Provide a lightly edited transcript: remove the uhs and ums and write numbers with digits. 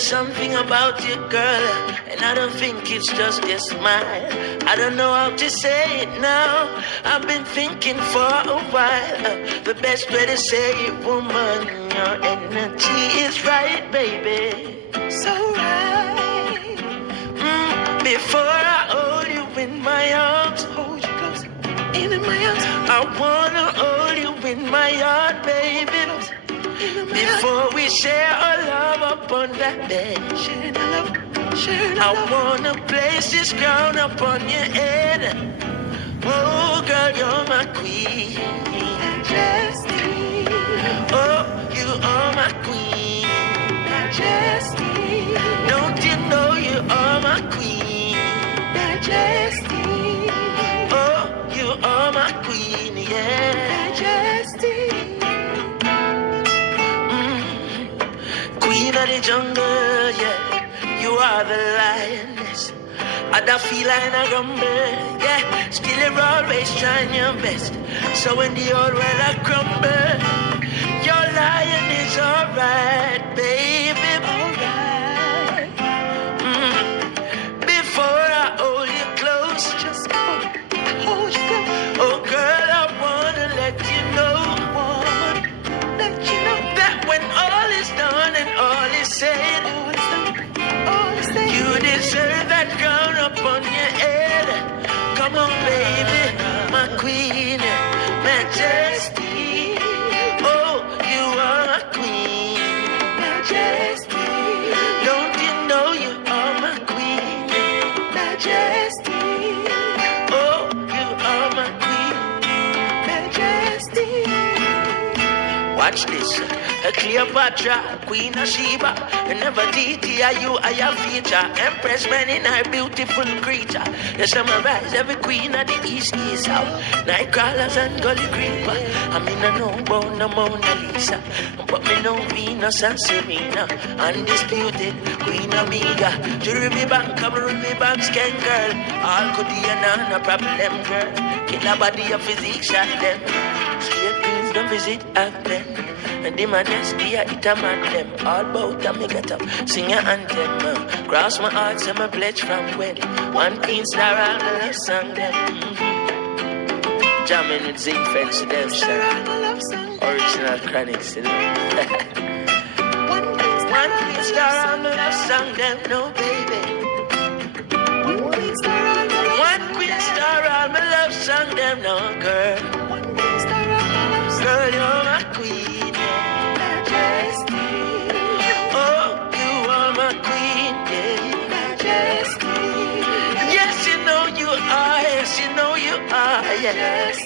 There's something about you, girl, and I don't think it's just a smile. I don't know how to say it now. I've been thinking for a while. The best way to say it, woman, your energy is right, baby. So right. Before I hold you in my arms, hold you close in my arms. I wanna hold you in my heart, baby. Before we share our love upon that bed, share the love, share the love. I wanna place this crown upon your head. Oh, girl, you're my queen, Majesty. Oh, you are my queen, Majesty. Don't you know you are my queen, Majesty? Oh, you are my queen, yeah, Majesty. Queen of the jungle, yeah, you are the lioness. I don't feel like a rumble, yeah. Still you're always trying your best. So when the old world I crumble, your lion is alright, baby, alright. Before I hold you close, just before I hold you close. Oh girl, I wanna let you know, that when all is done and all is said, you deserve that crown upon your head. Come on, baby, my queen, Majesty. Oh, you are my queen, Majesty. Don't you know you are my queen, Majesty? Oh, you are my queen, Majesty. Watch this. Cleopatra, Queen of Sheba, and never DT, you are your feature. Empress man in her beautiful creature. You summarize every queen of the East, East, South. Night crawlers and gully creeper. I mean, I know about no Mona Lisa, but me know Venus and Serena. Undisputed, Queen Omega. Jewelry bank, covering me back, scan girl. All could be a problem, girl. Kill a body of physics, shot them. Straight queens don't visit them. And the Majesty, I Tinahmann them. All bout and me get up, sing your anthem. Cross my heart, say my pledge from when. One queen star, all the love song them. Jamming with zinc fence redemption. Original Chronixx, you know. One queen star, all the love song them. No, baby. One queen star, all my love song them. No, girl. Girl, you're my queen, Majesty. Oh, you are my queen, yeah, Majesty. Yes, you know you are, yes, you know you are, yes.